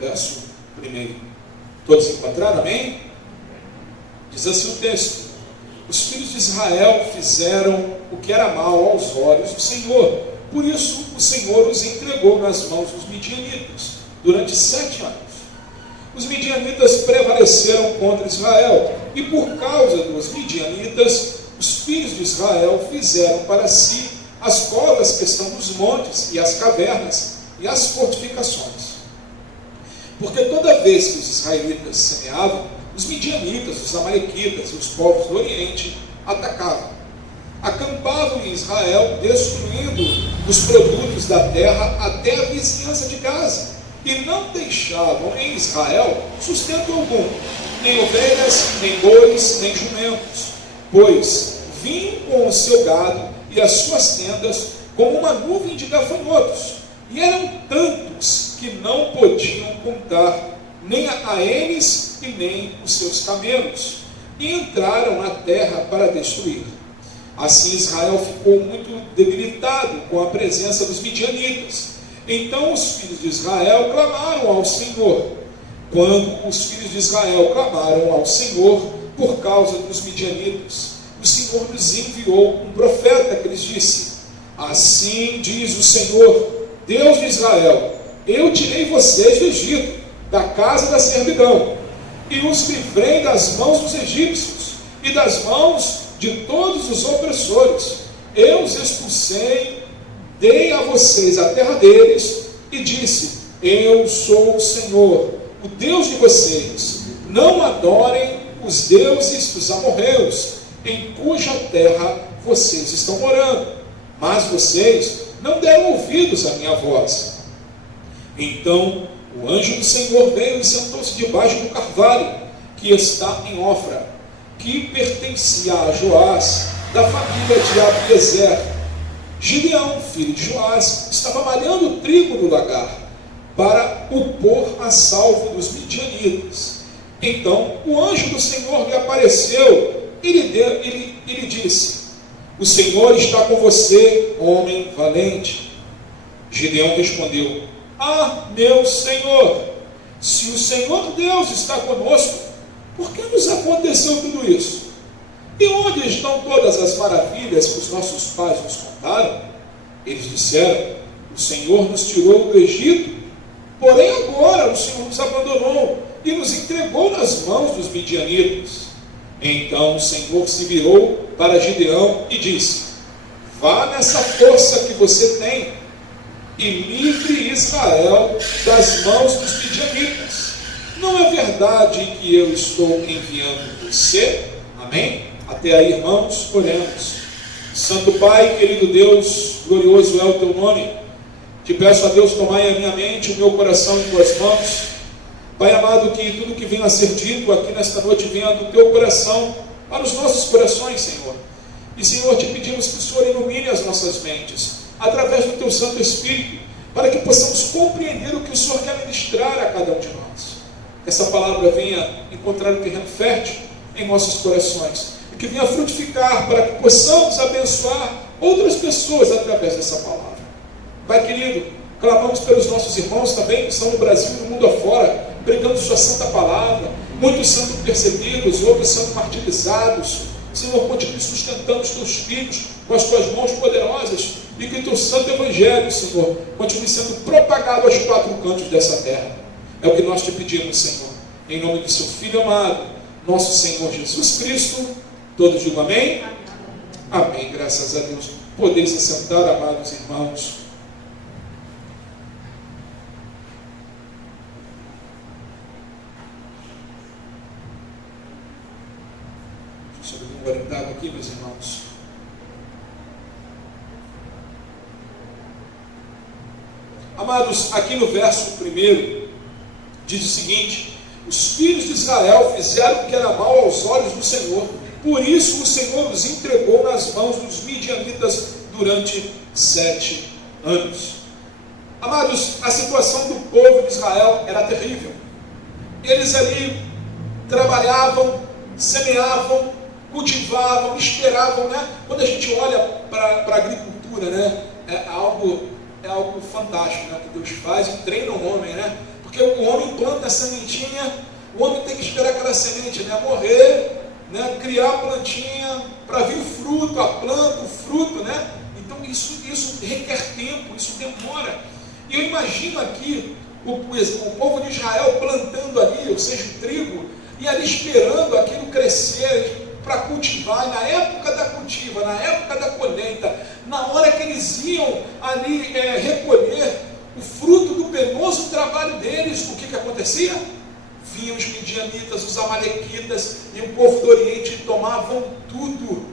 verso 1. Todos encontraram, amém? Diz assim o texto: os filhos de Israel fizeram o que era mal aos olhos do Senhor, por isso o Senhor os entregou nas mãos dos midianitas durante 7 anos. Os midianitas prevaleceram contra Israel, e por causa dos midianitas, os filhos de Israel fizeram para si as covas que estão nos montes, e as cavernas, e as fortificações. Porque toda vez que os israelitas semeavam, os midianitas, os amalequitas e os povos do Oriente atacavam. Acampavam em Israel, destruindo os produtos da terra até a vizinhança de Gaza, e não deixavam em Israel sustento algum, nem ovelhas, nem bois, nem jumentos, pois vinham com o seu gado e as suas tendas como uma nuvem de gafanhotos, e eram tantos que não podiam contar nem a eles e nem os seus camelos, e entraram na terra para destruir. Assim Israel ficou muito debilitado com a presença dos midianitas. Então os filhos de Israel clamaram ao Senhor. Quando os filhos de Israel clamaram ao Senhor por causa dos midianitas, o Senhor lhes enviou um profeta que lhes disse: assim diz o Senhor, Deus de Israel: eu tirei vocês do Egito, da casa da servidão, e os livrei das mãos dos egípcios e das mãos de todos os opressores. Eu os expulsei, dei a vocês a terra deles, e disse: eu sou o Senhor, o Deus de vocês. Não adorem os deuses dos amorreus, em cuja terra vocês estão morando. Mas vocês não deram ouvidos à minha voz. Então o anjo do Senhor veio e sentou-se debaixo do carvalho que está em Ofra, que pertencia a Joás, da família de Abiezer. Gideão, filho de Joás, estava malhando trigo no lagar, para o pôr a salvo dos midianitas. Então o anjo do Senhor lhe apareceu e lhe disse: o Senhor está com você, homem valente. Gideão respondeu: ah, meu Senhor, se o Senhor Deus está conosco, por que nos aconteceu tudo isso? E onde estão todas as maravilhas que os nossos pais nos contaram? Eles disseram: o Senhor nos tirou do Egito, porém agora o Senhor nos abandonou e nos entregou nas mãos dos midianitas. Então o Senhor se virou para Gideão e disse: vá nessa força que você tem e livre Israel das mãos dos midianitas. Não é verdade que eu estou enviando você? Amém? Até aí, irmãos, oremos. Santo Pai, querido Deus, glorioso é o teu nome. Te peço a Deus, tomai a minha mente, o meu coração em tuas mãos. Pai amado, que tudo que venha a ser dito aqui nesta noite venha do teu coração para os nossos corações, Senhor. E, Senhor, te pedimos que o Senhor ilumine as nossas mentes através do teu Santo Espírito, para que possamos compreender o que o Senhor quer ministrar a cada um de nós. Que essa palavra venha encontrar um terreno fértil em nossos corações, e que venha frutificar para que possamos abençoar outras pessoas através dessa palavra. Pai querido, clamamos pelos nossos irmãos também, que estão no Brasil e no mundo afora, pregando sua santa palavra, muitos sendo perseguidos, outros sendo martirizados. Senhor, continue sustentando os teus filhos com as tuas mãos poderosas, e que o teu santo evangelho, Senhor, continue sendo propagado aos 4 cantos dessa terra. É o que nós te pedimos, Senhor, em nome do seu Filho amado, nosso Senhor Jesus Cristo. Todos digam amém? Amém, graças a Deus. Podeis se sentar, amados irmãos. Deixa eu beber um gole d'água aqui, meus irmãos. Amados, aqui no verso 1, diz o seguinte: os filhos de Israel fizeram o que era mal aos olhos do Senhor, por isso o Senhor os entregou nas mãos dos midianitas durante 7 anos. Amados, a situação do povo de Israel era terrível. Eles ali trabalhavam, semeavam, cultivavam, esperavam, né? Quando a gente olha para a agricultura, né? É algo fantástico, né? Que Deus faz e treina o homem, né? Porque o homem planta a sementinha, o homem tem que esperar aquela semente, né, morrer, né, criar a plantinha, para vir o fruto, a planta, o fruto, né? Então isso requer tempo, isso demora. E eu imagino aqui o povo de Israel plantando ali, ou seja, o trigo, e ali esperando aquilo crescer para cultivar, e na época da cultiva, na época da colheita, na hora que eles iam ali recolher o fruto do penoso trabalho deles, o que acontecia? Vinham os midianitas, os amalequitas e o povo do Oriente e tomavam tudo,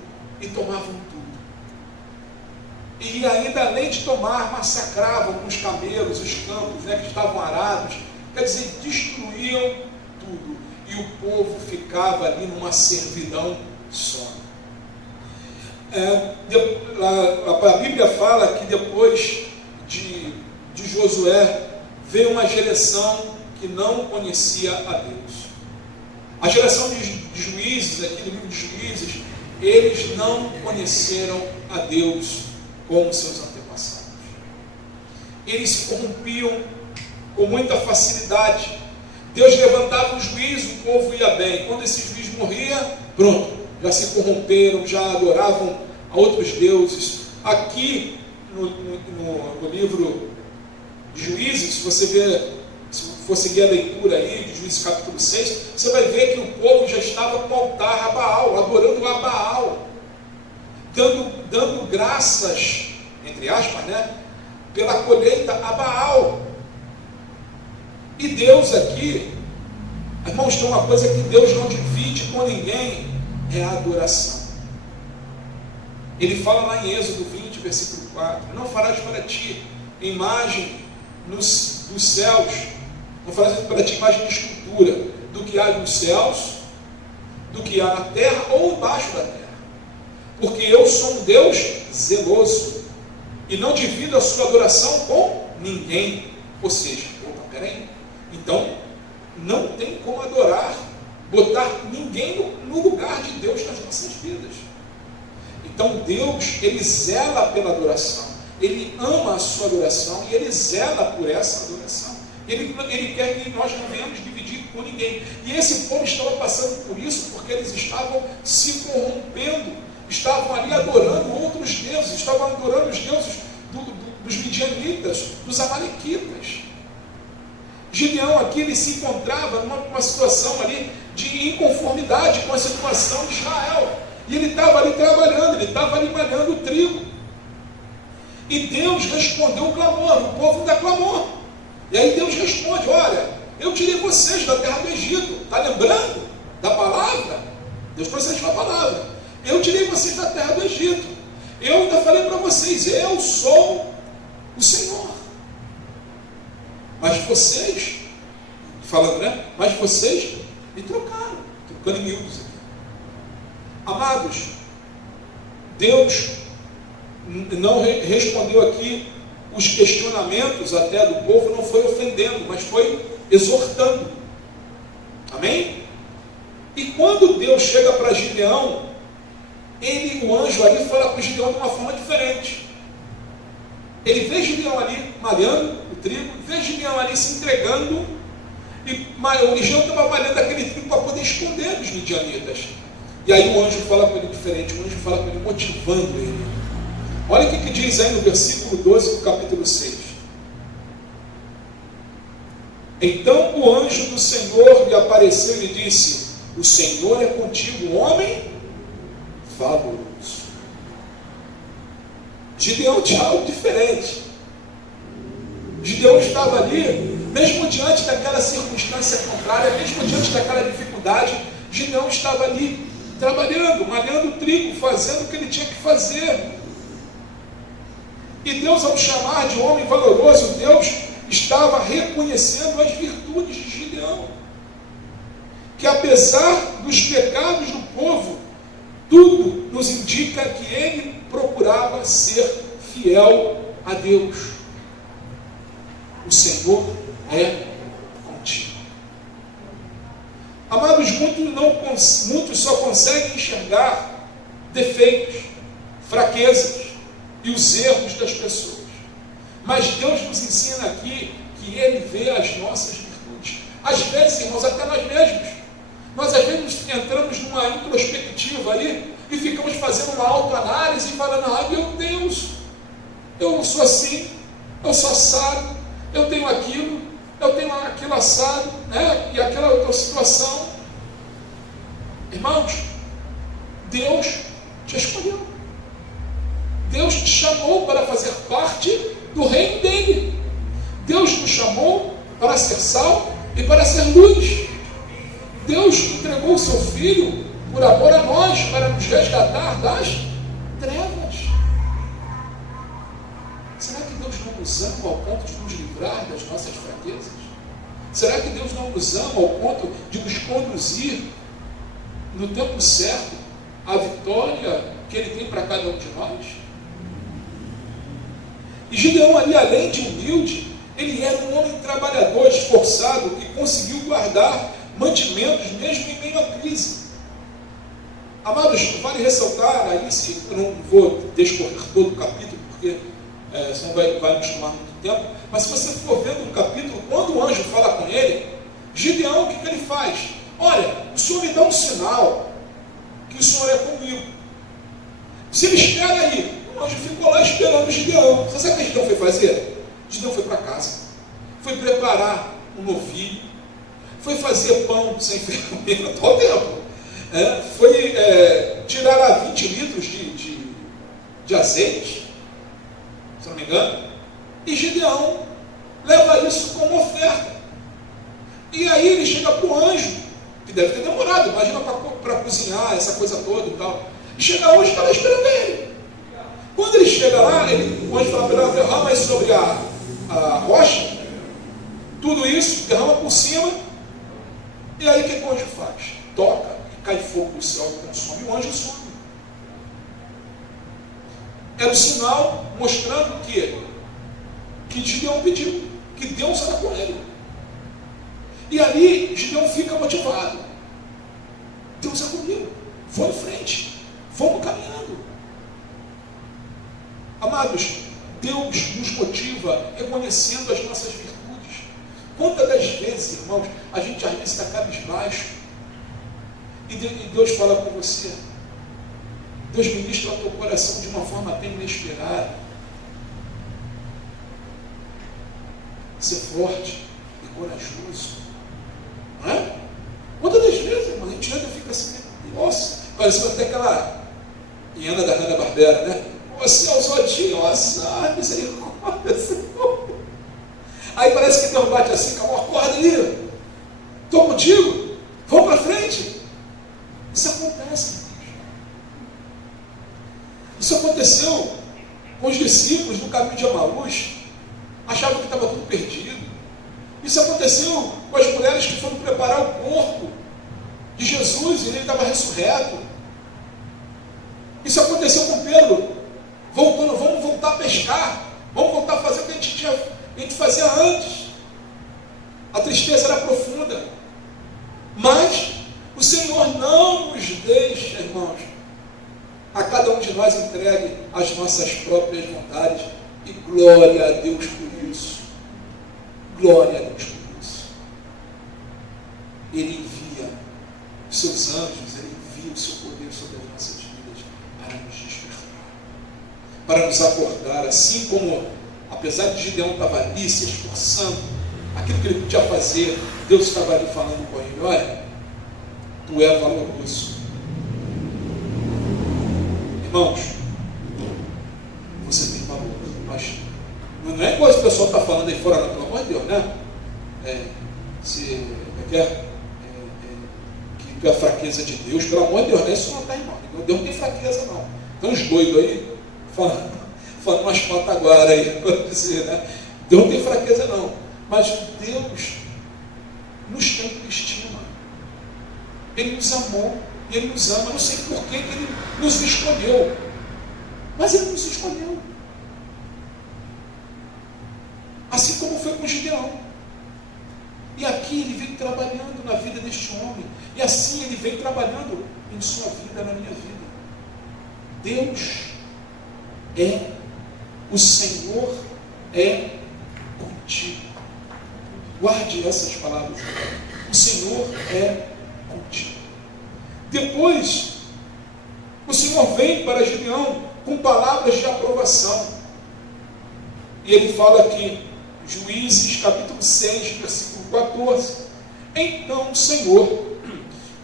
e ainda além de tomar, massacravam com os camelos, os campos, né, que estavam arados, quer dizer, destruíam tudo, e o povo ficava ali numa servidão só. A Bíblia fala que depois de Josué veio uma geração que não conhecia a Deus. A geração de juízes, aqui no livro de Juízes, eles não conheceram a Deus como seus antepassados. Eles se corrompiam com muita facilidade. Deus levantava um juiz, o povo ia bem. Quando esse juiz morria, pronto, já se corromperam, já adoravam a outros deuses. Aqui no livro de Juízes, se você ver, se for seguir a leitura aí de Juízes capítulo 6, você vai ver que o povo já estava com o altar a Baal, adorando a Baal, dando graças, entre aspas, né, pela colheita a Baal. E Deus aqui, irmãos, tem uma coisa que Deus não divide com ninguém, é a adoração. Ele fala lá em Êxodo 20, versículo 4, não farás para ti imagem dos céus, não farás para ti imagem de escultura, do que há nos céus, do que há na terra ou embaixo da terra, porque eu sou um Deus zeloso, e não divido a sua adoração com ninguém. Ou seja, opa, peraí, então não tem como adorar, botar ninguém no lugar de Deus nas nossas vidas. Então Deus, Ele zela pela adoração, Ele ama a sua adoração e Ele zela por essa adoração. Ele quer que nós não venhamos dividir com ninguém. E esse povo estava passando por isso porque eles estavam se corrompendo, estavam ali adorando outros deuses, estavam adorando os deuses dos midianitas, dos amalequitas. Gideão aqui, ele se encontrava numa situação ali de inconformidade com a situação de Israel. E ele estava ali trabalhando, ele estava ali malhando o trigo. E Deus respondeu o clamor, o povo ainda clamou. E aí Deus responde, olha, eu tirei vocês da terra do Egito. Está lembrando da palavra? Deus trouxe a palavra. Eu tirei vocês da terra do Egito. Eu ainda falei para vocês, eu sou o Senhor. Mas vocês, falando, né? Mas vocês me trocaram, trocando em miúdos aqui. Amados, Deus não respondeu aqui os questionamentos até do povo, não foi ofendendo, mas foi exortando. Amém? E quando Deus chega para Gideão, o anjo ali fala com Gideão de uma forma diferente. Ele vê Gideão ali malhando o trigo, vê Gideão ali se entregando, e Gideão estava malhando aquele trigo para poder esconder dos midianitas. E aí o anjo fala com ele diferente, o anjo fala com ele motivando ele. Olha o que diz aí no versículo 12 do capítulo 6. Então o anjo do Senhor lhe apareceu e lhe disse, o Senhor é contigo, homem valoroso. Gideão tinha algo diferente. Gideão estava ali, mesmo diante daquela circunstância contrária, mesmo diante daquela dificuldade, Gideão estava ali trabalhando, malhando o trigo, fazendo o que ele tinha que fazer. E Deus, ao chamar de homem valoroso, Deus estava reconhecendo as virtudes de Gideão. Que apesar dos pecados do povo, tudo nos indica que ele procurava ser fiel a Deus. O Senhor é contigo. Amados, muitos só conseguem enxergar defeitos, fraquezas e os erros das pessoas. Mas Deus nos ensina aqui que Ele vê as nossas virtudes. Às vezes, irmãos, até nós mesmos. Nós às vezes entramos numa introspectiva ali e ficamos fazendo uma autoanálise e falando, meu Deus, eu sou assim, eu sou assado, eu tenho aquilo assado, né? E aquela outra situação. Irmãos, Deus te escolheu. Deus te chamou para fazer parte do reino dele. Deus nos chamou para ser sal e para ser luz. Deus entregou o seu Filho por amor a nós, para nos resgatar das trevas. Será que Deus não nos ama ao ponto de nos livrar das nossas fraquezas? Será que Deus não nos ama ao ponto de nos conduzir no tempo certo à vitória que Ele tem para cada um de nós? E Gideão ali, além de humilde, ele era um homem trabalhador, esforçado, que conseguiu guardar mantimentos mesmo em meio à crise. Amados, vale ressaltar aí, se eu não vou descorrer todo o capítulo, porque senão vai nos tomar muito tempo, mas se você for vendo o capítulo, quando o anjo fala com ele, Gideão, o que ele faz? Olha, o Senhor me dá um sinal que o Senhor é comigo. Se ele espera aí, o anjo ficou lá esperando Gideão. Você sabe o que Gideão foi fazer? Gideão foi para casa, foi preparar um novilho, foi fazer pão sem fermento ao tempo, foi tirar lá 20 litros de azeite, se não me engano, e Gideão leva isso como oferta. E aí ele chega para o anjo, que deve ter demorado, imagina para cozinhar essa coisa toda e tal. E chega o anjo e está lá esperando ele. Quando ele chega lá, o anjo fala para ele, derrama isso sobre a rocha, tudo isso, derrama por cima, e aí o que o anjo faz? Toca, e cai fogo do céu, consome, e o anjo some. Era um sinal mostrando que Gideão pediu, que Deus era com ele. E ali Gideão fica motivado. Deus é comigo, vou em frente, vamos caminhando. Amados, Deus nos motiva reconhecendo as nossas virtudes. Quantas das vezes, irmãos, a gente às vezes está cabisbaixo e Deus fala com você, Deus ministra ao teu coração de uma forma até inesperada. Ser forte e corajoso. Não é? Quantas das vezes, irmão, a gente anda e fica assim, nossa, pareceu até aquela hiena da Hanna-Barbera, né? Você é o Zodinho, nossa, misericórdia, Senhor. Aí parece que Deus bate assim, calma, acorda ali, estou contigo, vamos para frente. Isso acontece. Isso aconteceu com os discípulos no caminho de Emaús, achavam que estava tudo perdido. Isso aconteceu com as mulheres que foram preparar o corpo de Jesus e ele estava ressurreto. Isso aconteceu com Pedro, voltando, vamos voltar a pescar, vamos voltar a fazer o que a gente fazia antes. A tristeza era profunda, mas o Senhor não nos deixa, irmãos, a cada um de nós entregue as nossas próprias vontades, e glória a Deus por isso. Glória a Deus por isso. Ele envia os seus anjos, ele envia o seu poder sobre as nossas vidas para nos despertar, para nos acordar, assim como, apesar de Gideão estava ali se esforçando, aquilo que ele podia fazer, Deus estava ali falando com ele, olha, tu é valoroso. Irmãos, você tem valor, mas não é coisa que o pessoal está falando aí fora, não, pelo amor de Deus, né? Que a fraqueza de Deus, pelo amor de Deus, né? Isso não está, irmão. Deus não tem fraqueza, não. Tem uns doidos aí, falando umas patas agora aí, para dizer, né? Deus não tem fraqueza, não. Mas Deus nos tem por estima. Ele nos amou, e Ele nos ama. Não sei por que Ele nos escolheu, mas Ele nos escolheu. Assim como foi com Gideão. E aqui Ele vem trabalhando na vida deste homem. E assim Ele vem trabalhando em sua vida, na minha vida. Deus é, o Senhor é contigo. Guarde essas palavras. O Senhor é contigo. Depois, o Senhor vem para Gideão com palavras de aprovação. E ele fala aqui, Juízes capítulo 6, versículo 14. Então o Senhor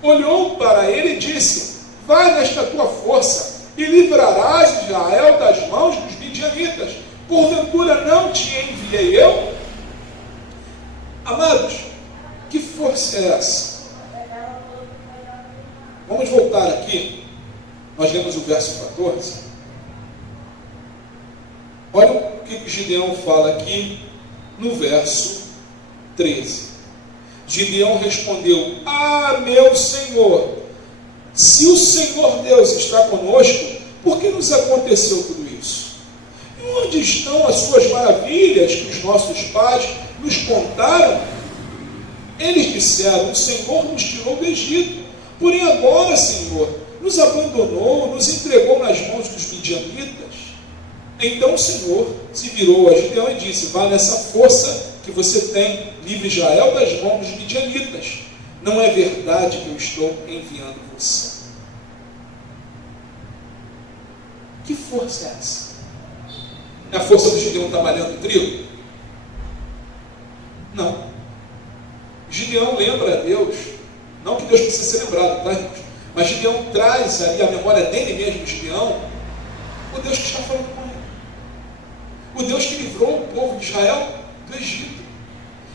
olhou para ele e disse: vai nesta tua força e livrarás Israel das mãos dos midianitas. Porventura não te enviei eu? Amados, que força é essa? Vamos voltar aqui. Nós lemos o verso 14. Olha o que Gideão fala aqui no verso 13. Gideão respondeu: ah, meu Senhor, se o Senhor Deus está conosco, por que nos aconteceu tudo isso? E onde estão as suas maravilhas que os nossos pais nos contaram? Eles disseram: o Senhor nos tirou do Egito, porém agora, Senhor, nos abandonou, nos entregou nas mãos dos midianitas. Então o Senhor se virou a Gideão e disse: vá nessa força que você tem, livre Israel das mãos dos midianitas. Não é verdade que eu estou enviando você? Que força é essa? É a força do Gideão trabalhando o trigo? Não. Gideão lembra a Deus, não que Deus precise ser lembrado, tá, irmãos? Mas Gideão traz ali a memória dele mesmo, Gideão, o Deus que está falando com ele. O Deus que livrou o povo de Israel do Egito.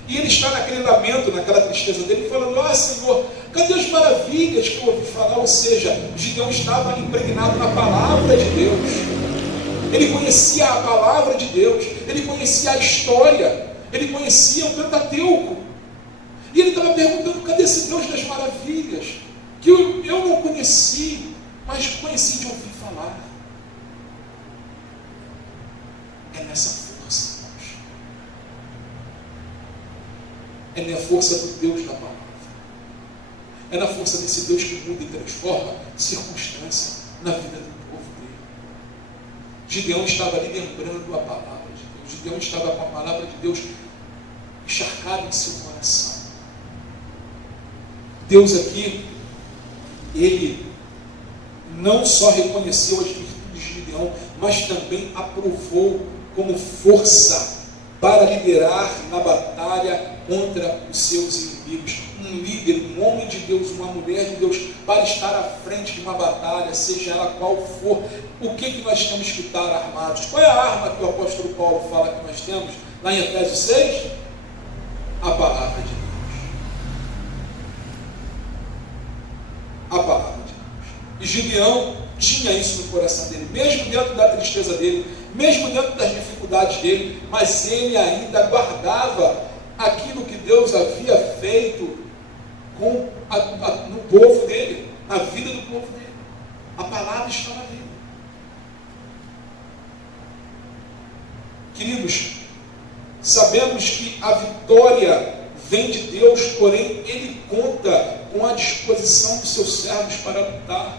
E ele está naquele lamento, naquela tristeza dele, falando: ah, Senhor, cadê as maravilhas que eu ouvi falar? Ou seja, Gideão estava impregnado na palavra de Deus. Ele conhecia a palavra de Deus, ele conhecia a história, ele conhecia o Pentateuco. E ele estava perguntando: cadê esse Deus das maravilhas? Que eu não conheci, mas conheci de ouvir falar. É nessa força, irmãos. É na força do Deus da palavra. É na força desse Deus que muda e transforma circunstância na vida do povo dele. Gideão estava ali lembrando a palavra de Deus. Gideão estava com a palavra de Deus encharcada em seu coração. Deus aqui, ele não só reconheceu as virtudes de Gideão, mas também aprovou como força para liderar na batalha contra os seus inimigos. Um líder, um homem de Deus, uma mulher de Deus, para estar à frente de uma batalha, seja ela qual for. O que nós temos que estar armados? Qual é a arma que o apóstolo Paulo fala que nós temos lá em Efésios 6? A palavra de Deus. A palavra de Deus. E Gideão tinha isso no coração dele, mesmo dentro da tristeza dele, mesmo dentro das dificuldades dele, mas ele ainda guardava aquilo que Deus havia feito no povo dele, na vida do povo dele. A palavra estava ali. Queridos, sabemos que a vitória vem de Deus, porém Ele conta com a disposição dos seus servos para lutar.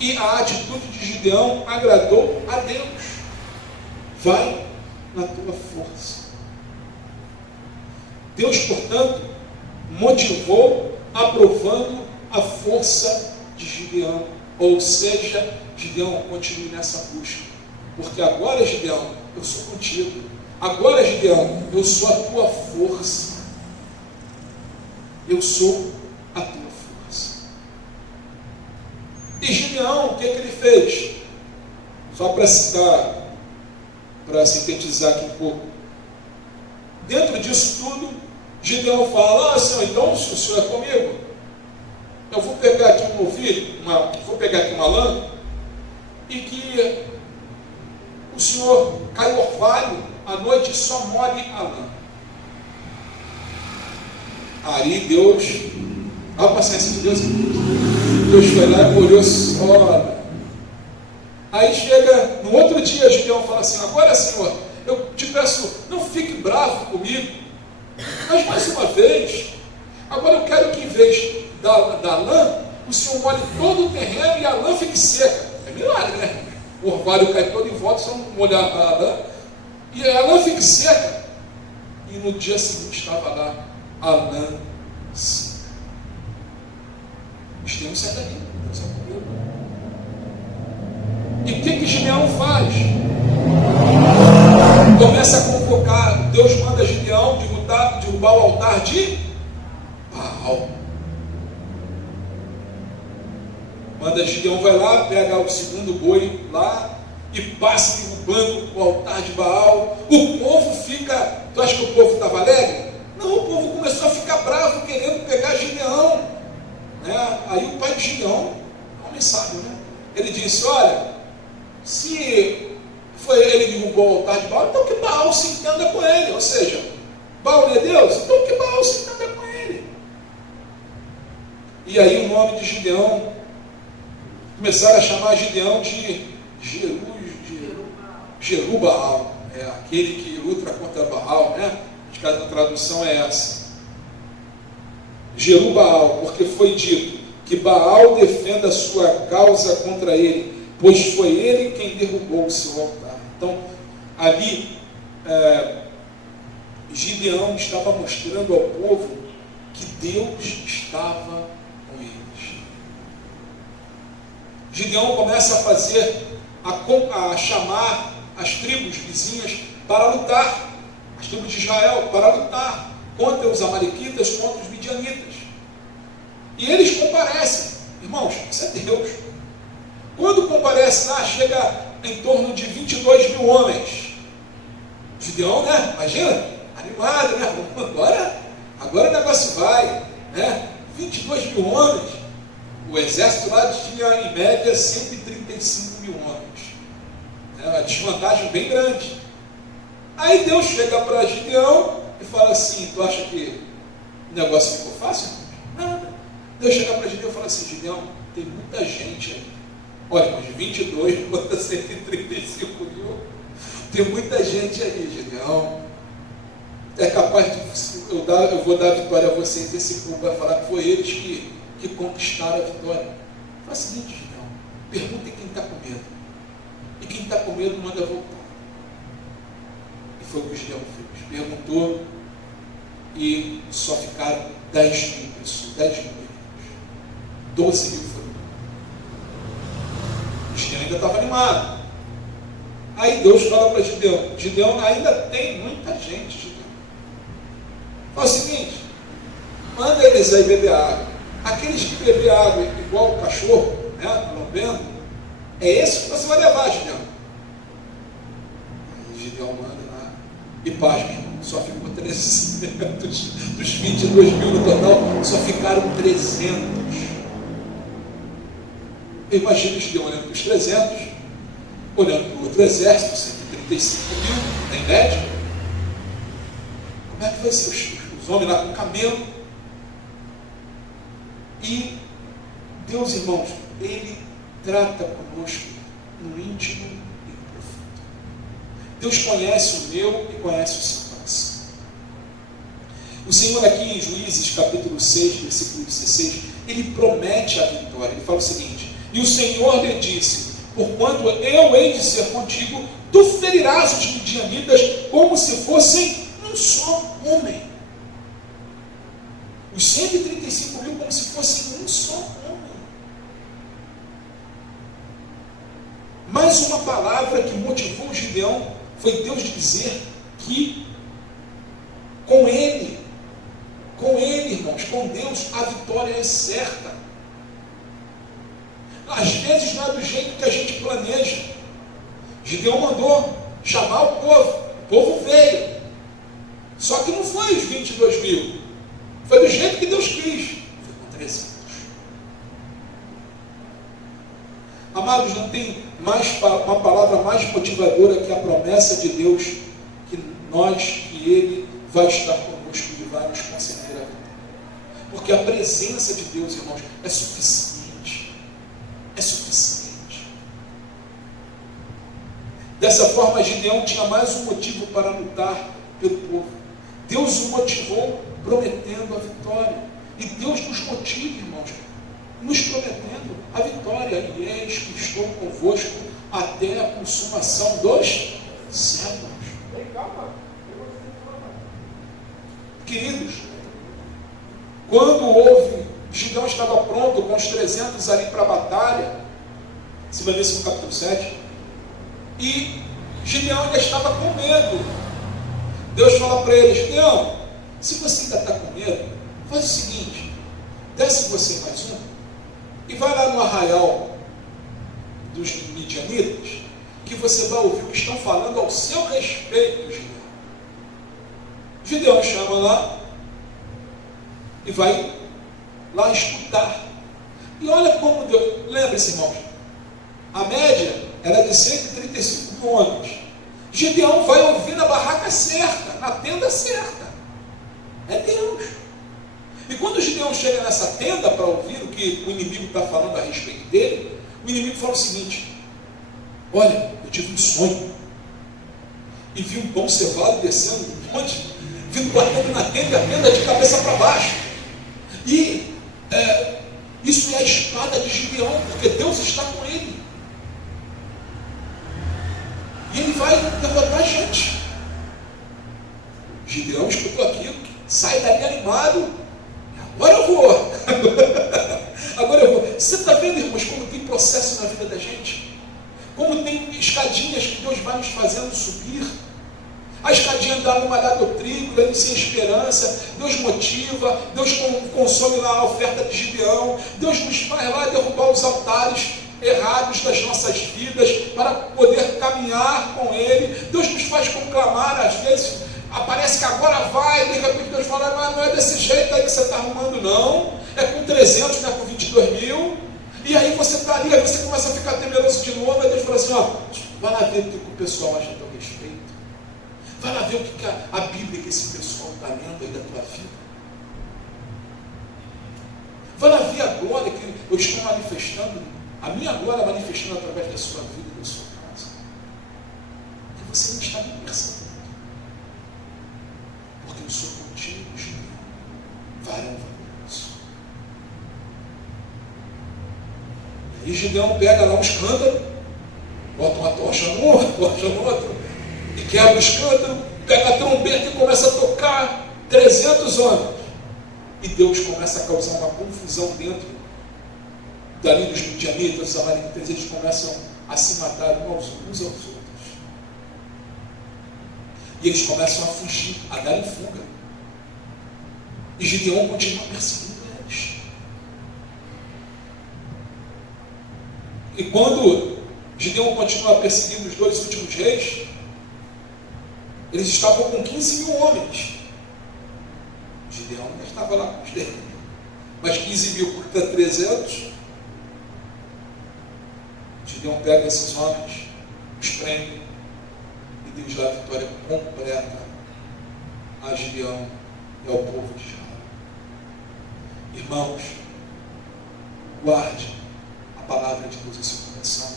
E a atitude de Gideão agradou a Deus. Vai na tua força. Deus, portanto, motivou, aprovando a força de Gideão. Ou seja, Gideão, continue nessa busca. Porque agora, Gideão, eu sou contigo. Agora, Gideão, eu sou a tua força. Eu sou a tua força. E Gideão, o que ele fez? Só para citar, para sintetizar aqui um pouco. Dentro disso tudo, Gideão fala: ah, Senhor, então se o Senhor é comigo, eu vou pegar aqui um novilho, vou pegar aqui uma lã, e que o Senhor cai orvalho à noite e só molhe a lã. Aí Deus, a paciência de Deus, Deus foi lá e molhou só. Aí chega no outro dia, Gideão fala assim: agora, Senhor, eu te peço, não fique bravo comigo, mas mais uma vez, agora eu quero que em vez da lã, o Senhor molhe todo o terreno e a lã fique seca. É milagre, né? O orvalho cai todo em volta, só molhar a lã, e a lã fique seca. e no dia seguinte estava lá a lã seca. Gideão sai dali, Deus é comigo. E o que Gideão faz? Começa a convocar, Deus manda Gideão derrubar o altar de Baal. Manda Gideão, vai lá, pega o segundo boi lá e passa derrubando o altar de Baal. O povo fica, tu acha que o povo estava alegre? Não, o povo começou a ficar bravo, querendo pegar Gideão. Aí o pai de Gideão, homem sábio, né? Ele disse, olha, se foi ele que derrubou o altar de Baal, então que Baal se entenda com ele. Ou seja, Baal não é Deus? Então que Baal se entenda com ele. E aí o nome de Gideão, começaram a chamar Gideão de Jerubaal, aquele que luta contra Baal, né? A tradução é essa. Jerubaal, porque foi dito que Baal defenda a sua causa contra ele, pois foi ele quem derrubou o seu altar. Então, ali, Gideão estava mostrando ao povo que Deus estava com eles. Gideão começa a chamar as tribos vizinhas para lutar, as tribos de Israel, para lutar contra os amalequitas, contra os midianitas. E eles comparecem. Irmãos, isso é Deus. Quando comparece lá, chega em torno de 22 mil homens. Gideão, né? Imagina, animado, né? Agora o negócio vai, né? 22 mil homens. O exército lá tinha, em média, 135 mil homens. Uma desvantagem bem grande. Aí Deus chega para Gideão e fala assim, tu acha que o negócio ficou fácil? Nada. Deus chega para Gideão e fala assim, Gideão, tem muita gente aí. Olha, mas 22 contra 135 mil, tem muita gente aí, Gideão. É capaz de eu vou dar a vitória a vocês, esse povo vai falar que foi eles que conquistaram a vitória. Faz o seguinte, Gideão, perguntem quem está com medo. E quem está com medo manda voltar. E foi o que o Gideão fez. Perguntou e só ficaram 10 mil pessoas, 10 mil guerreiros. 12 mil foram. O Gideão ainda estava animado. Aí Deus fala para Gideão, Gideão, ainda tem muita gente, Gideão. Fala o seguinte, manda eles aí beber água. Aqueles que beber água igual o cachorro, né, lambendo, é esse que você vai levar, Gideão. Aí Gideão manda lá. E pasme, só ficou 300. Dos 22 mil no total, só ficaram 300. Imagina o Gideão olhando para os 300, olhando para o outro exército, 135 mil, tem média. Como é que vai ser os homens lá com camelo? E Deus, irmãos, Ele trata conosco no íntimo e no profundo. Deus conhece o meu e conhece o seu coração. O Senhor aqui em Juízes, capítulo 6, versículo 16, Ele promete a vitória. Ele fala o seguinte, e o Senhor lhe disse, porquanto eu hei de ser contigo, tu ferirás os midianitas como se fossem um só homem. Os 135 mil como se fossem um só homem. Mais uma palavra que motivou o Gideão foi Deus dizer que com ele, irmãos, com Deus, a vitória é certa. Às vezes não é do jeito que a gente planeja. Gideão mandou chamar o povo veio. Só que não foi os 22 mil. Foi do jeito que Deus quis. Foi com 300. Amados, não tem uma palavra mais motivadora que a promessa de Deus que Ele vai estar conosco e vai nos conceder a vitória. Porque a presença de Deus, irmãos, é suficiente. É suficiente. Dessa forma, Gideão tinha mais um motivo para lutar pelo povo. Deus o motivou prometendo a vitória. E Deus nos motiva, irmãos, nos prometendo a vitória. E eis que estou convosco até a consumação dos séculos. Queridos, quando houve, Gideão estava pronto com os 300 ali para a batalha, se vai ver isso no capítulo 7, e Gideão ainda estava com medo. Deus fala para ele: Gideão, se você ainda está com medo, faz o seguinte, desce você mais um, e vai lá no arraial dos midianitas, que você vai ouvir o que estão falando ao seu respeito, Gideão. Gideão chama lá, e vai lá escutar. E olha como Deus, lembre-se, irmãos, a média era de 135 mil homens. Gideão vai ouvir na barraca certa, na tenda certa. É Deus. E quando Gideão chega nessa tenda para ouvir o que o inimigo está falando a respeito dele, o inimigo fala o seguinte: olha, eu tive um sonho e vi um pão cevado descendo um monte, vindo batendo na tenda, a tenda de cabeça para baixo. E isso é a espada de Gideão, porque Deus está com ele. E ele vai derrotar a gente. Gideão escutou aquilo, sai dali animado. Agora eu vou. Agora eu vou. Você está vendo, irmãos, como tem processo na vida da gente? Como tem escadinhas que Deus vai nos fazendo subir. A escadinha dá no malhado do trigo, dando sem esperança. Deus motiva, Deus consome lá a oferta de Gideão. Deus nos faz lá derrubar os altares errados das nossas vidas para poder caminhar com Ele. Deus nos faz conclamar, às vezes aparece que agora vai, de repente Deus fala: mas não é desse jeito aí que você está arrumando, não. É com 300, não é com 22 mil. E aí você está ali, aí você começa a ficar temeroso de novo. Aí Deus fala assim: ó, vai lá ver o que o pessoal acha a teu respeito. Vai lá ver o que a Bíblia que esse pessoal está lendo aí da tua vida. Vai lá ver a glória que eu estou manifestando, a minha glória manifestando através da sua vida e da sua casa. Que você não está me percebendo. Porque eu sou contigo, Gideão, varão valoroso. E aí Gideão pega lá um escândalo, bota uma tocha no outro, tocha no outro, e quebra o escândalo, pega a trombeta e começa a tocar 300 homens. E Deus começa a causar uma confusão dentro dali dos midianitas, dos amalequitas. Eles começam a se matar uns aos outros. E eles começam a fugir, a dar em fuga. E Gideão continua perseguindo eles. E quando Gideão continua perseguindo os dois últimos reis, eles estavam com 15 mil homens. Gideão ainda estava lá com os dele. Mas 15 mil contra 300. Gideão pega esses homens, os prende e Deus dá a vitória completa a Gideão e ao povo de Israel. Irmãos, guarde a palavra de Deus em seu coração.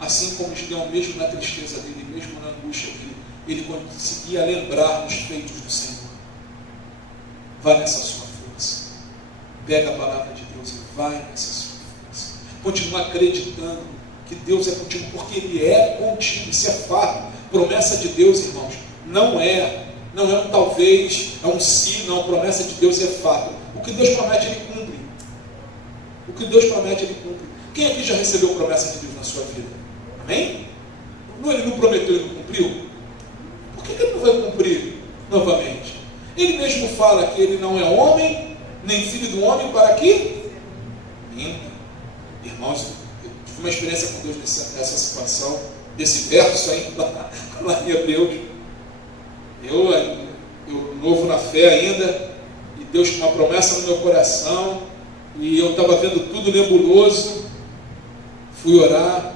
Assim como Gideão, mesmo na tristeza dele, mesmo na angústia dele, ele conseguia lembrar dos feitos do Senhor. Vai nessa sua força. Pega a palavra de Deus e vai nessa sua força. Continua acreditando que Deus é contigo, porque Ele é contigo. Isso é fato. Promessa de Deus, irmãos, não é um talvez, é um se, não. Promessa de Deus é fato. O que Deus promete, Ele cumpre. O que Deus promete, Ele cumpre. Quem aqui já recebeu promessa de Deus na sua vida? Amém? Ele não prometeu, Ele não cumpriu? Por que Ele não vai cumprir novamente? Ele mesmo fala que Ele não é homem, nem filho do homem, para que minta. Irmãos, eu tive uma experiência com Deus nessa situação, desse verso aí, lá em Hebreus. Eu novo na fé ainda, e Deus com uma promessa no meu coração, e eu estava vendo tudo nebuloso. Fui orar,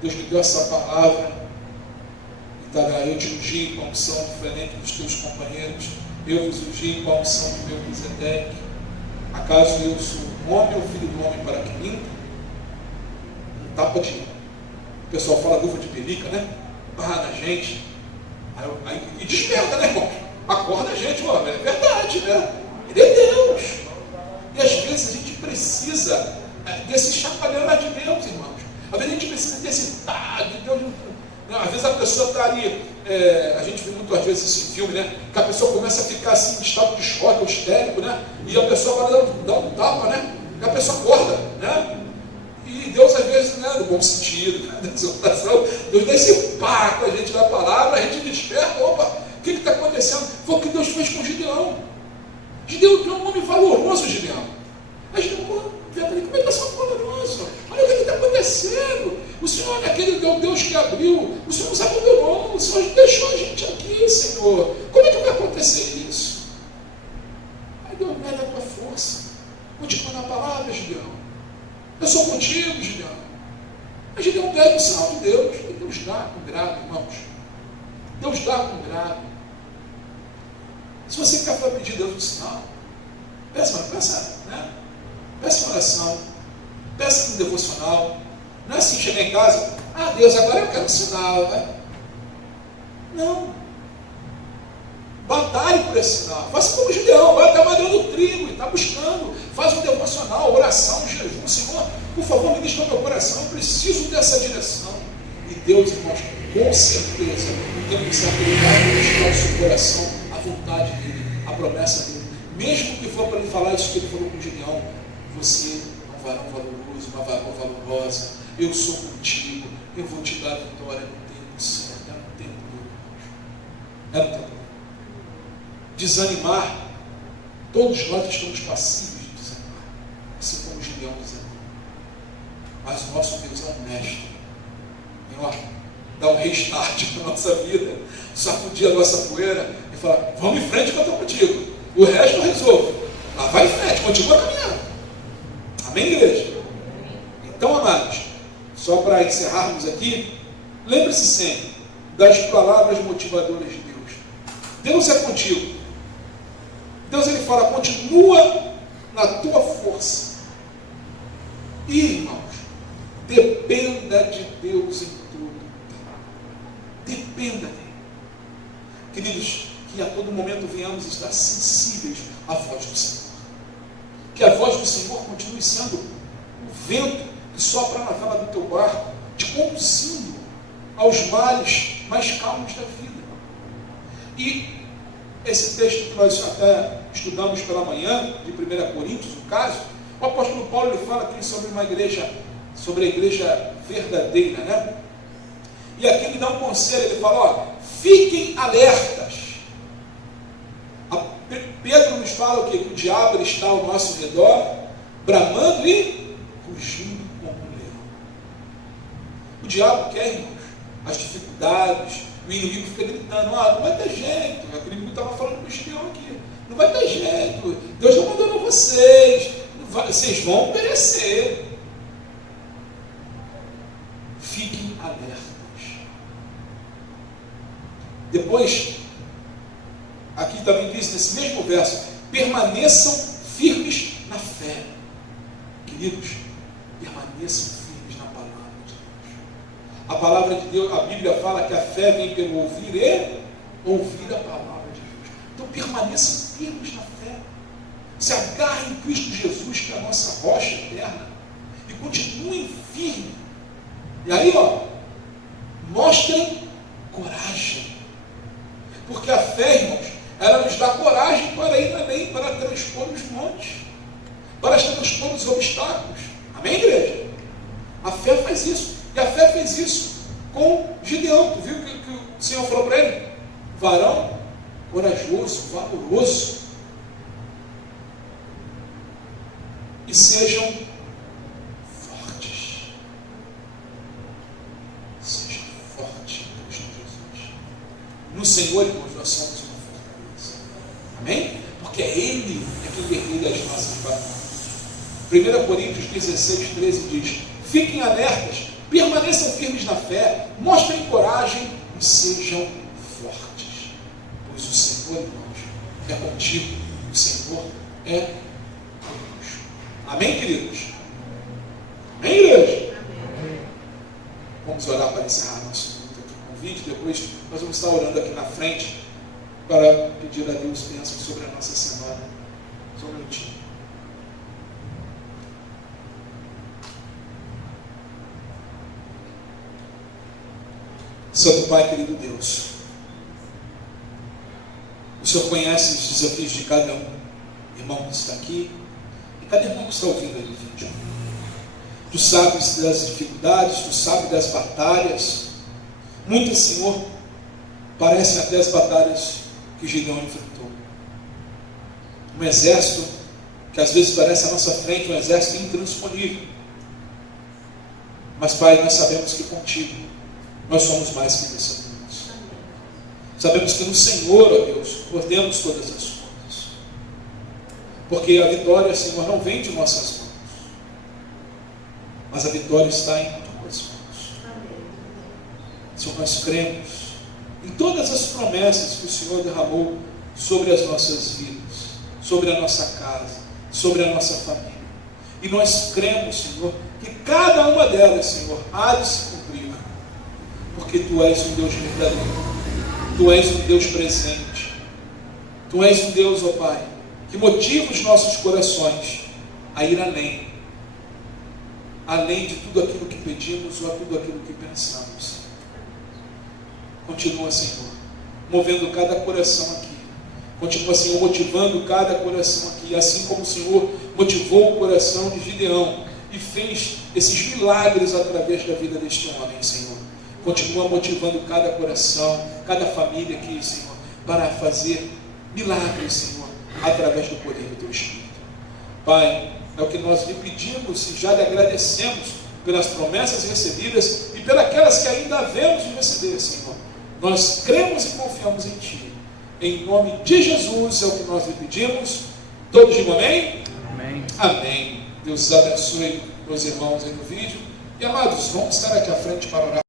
Deus me deu essa palavra, eu te ungi com a unção diferente dos teus companheiros, eu vos ungi com a unção do meu Melquisedeque. Acaso eu sou homem ou filho do homem para que minta? Um tapa de... O pessoal fala luva de pelica, né? Barra na gente. E desperta, né, irmão? Acorda a gente, ó, é verdade, né? Ele é Deus. E às vezes a gente precisa desse chacoalhar de Deus, irmãos. Às vezes a gente precisa desse tá de Deus. Às vezes a pessoa está ali a gente vê muitas vezes isso em filme, né? Que a pessoa começa a ficar assim, em estado de choque, ou histérico, né? E a pessoa vai dar um tapa, né? E a pessoa acorda, né? E Deus, às vezes, né, no bom sentido, né, da exortação, Deus dá esse pá com a gente da palavra, a gente desperta, opa, o que está acontecendo? Foi o que Deus fez com Gideão. Gideão é um homem valoroso, Gideão. A gente não pode ver ali, como é que você é valoroso? Olha o que está acontecendo. O Senhor é aquele Deus que abriu, o Senhor nos abandonou, o Senhor deixou a gente aqui, Senhor. Como é que vai acontecer isso? Aí Deus vai dar a tua força. Continua na palavra, Gideão. Eu sou contigo, Gideão. Mas Gideão pede o sinal de Deus. E Deus dá com grado, irmãos. Deus dá com grado. Se você quer pedir a Deus um sinal, peça, né? Peça uma oração. Peça um devocional. Não é assim, chegar em casa, Deus, agora eu quero um sinal, né? Não. Batalhe por esse sinal. Faça como Gideão, vai estar malhando trigo, está buscando. Faz um devocional, oração, jejum. Senhor, por favor, ministra o meu coração. Eu preciso dessa direção. E Deus, irmãos, com certeza, no tempo certo, Ele vai ministrar o seu coração, a vontade dEle, a promessa dEle. Mesmo que for para Ele falar isso que Ele falou com Gideão, você é um varão valoroso, uma varão valorosa. Eu sou contigo, eu vou te dar a vitória no tempo certo, no tempo do Deus. No tempo. Desanimar, todos nós estamos passíveis de desanimar, assim como Gideão desanimou. Mas o nosso Deus é um mestre, dá um restart na nossa vida, sacudir a nossa poeira e falar, vamos em frente que eu estou contigo, o resto eu resolvo. Vai em frente, continua caminhando. Amém, igreja? Então, amados, só para encerrarmos aqui, lembre-se sempre das palavras motivadoras de Deus. Deus é contigo. Deus, Ele fala, continua na tua força. E, irmãos, dependa de Deus em tudo. Dependa dEle. Queridos, que a todo momento venhamos estar sensíveis à voz do Senhor. Que a voz do Senhor continue sendo o vento que sopra na vela do teu barco, te conduzindo aos mares mais calmos da vida. E esse texto que nós até estudamos pela manhã, de 1 Coríntios, no caso, o apóstolo Paulo ele fala aqui sobre uma igreja, sobre a igreja verdadeira, né? E aqui ele dá um conselho, ele fala, fiquem alertas. Pedro nos fala o quê? Que o diabo ele está ao nosso redor, bramando e rugindo como um leão. O diabo quer, irmãos, as dificuldades, o inimigo fica gritando, não vai ter jeito. O inimigo estava falando com o Gideão aqui, não vai ter jeito, Deus não mandou vocês, vocês vão perecer. Fiquem alertas. Depois, aqui também diz nesse mesmo verso, permaneçam firmes na fé. Queridos, permaneçam firmes na palavra de Deus. A palavra de Deus, a Bíblia fala que a fé vem pelo ouvir e ouvir a palavra de Deus. Então permaneçam firmes na fé. Se agarrem em Cristo Jesus, que é a nossa rocha eterna, e continuem firmes. E aí, mostrem coragem. Porque a fé, irmãos, ela nos dá coragem para ir além, para transpor os montes, para transpor os obstáculos. Amém, igreja? A fé faz isso. E a fé fez isso com Gideão. Tu viu que o Senhor falou para ele? Varão corajoso, valoroso. E sejam fortes. Sejam fortes em Cristo Jesus. No Senhor, irmãos, nós somos uma fortaleza. Amém? Porque é Ele que guerreia as nossas batalhas. 1 Coríntios 16, 13 diz, fiquem alertas, permaneçam firmes na fé, mostrem coragem e sejam fortes. Pois o Senhor, irmãos, é contigo. O Senhor é conosco. Amém, queridos? Amém, igreja? Amém. Vamos orar para encerrar nosso convite. Depois nós vamos estar orando aqui na frente para pedir a Deus bênção sobre a nossa semana. Só um minutinho. Santo Pai, querido Deus, Senhor conhece os desafios de cada irmão que está aqui e cada irmão que está ouvindo aí o vídeo. Tu sabes das dificuldades, tu sabes das batalhas. Muitas, Senhor, parecem até as batalhas que Gideão enfrentou. Um exército que às vezes parece à nossa frente, um exército intransponível. Mas, Pai, nós sabemos que contigo nós somos mais que vencedores. Sabemos que no Senhor, ó Deus, podemos todas as coisas. Porque a vitória, Senhor, não vem de nossas mãos, mas a vitória está em tuas mãos. Senhor, nós cremos em todas as promessas que o Senhor derramou sobre as nossas vidas, sobre a nossa casa, sobre a nossa família. E nós cremos, Senhor, que cada uma delas, Senhor, há de se cumprir, porque Tu és um Deus verdadeiro, Tu és um Deus presente, Tu és um Deus, ó Pai, que motiva os nossos corações a ir além de tudo aquilo que pedimos ou a tudo aquilo que pensamos. Continua, Senhor, movendo cada coração aqui. Continua, Senhor, motivando cada coração aqui, assim como o Senhor motivou o coração de Gideão e fez esses milagres através da vida deste homem, Senhor. Continua motivando cada coração, cada família aqui, Senhor, para fazer milagres, Senhor, através do poder do Teu Espírito. Pai, é o que nós lhe pedimos e já lhe agradecemos pelas promessas recebidas e pelas que ainda havemos de receber, Senhor. Nós cremos e confiamos em Ti. Em nome de Jesus é o que nós lhe pedimos. Todos digam amém? Amém. Amém. Deus abençoe meus irmãos aí no vídeo. E amados, vamos estar aqui à frente para orar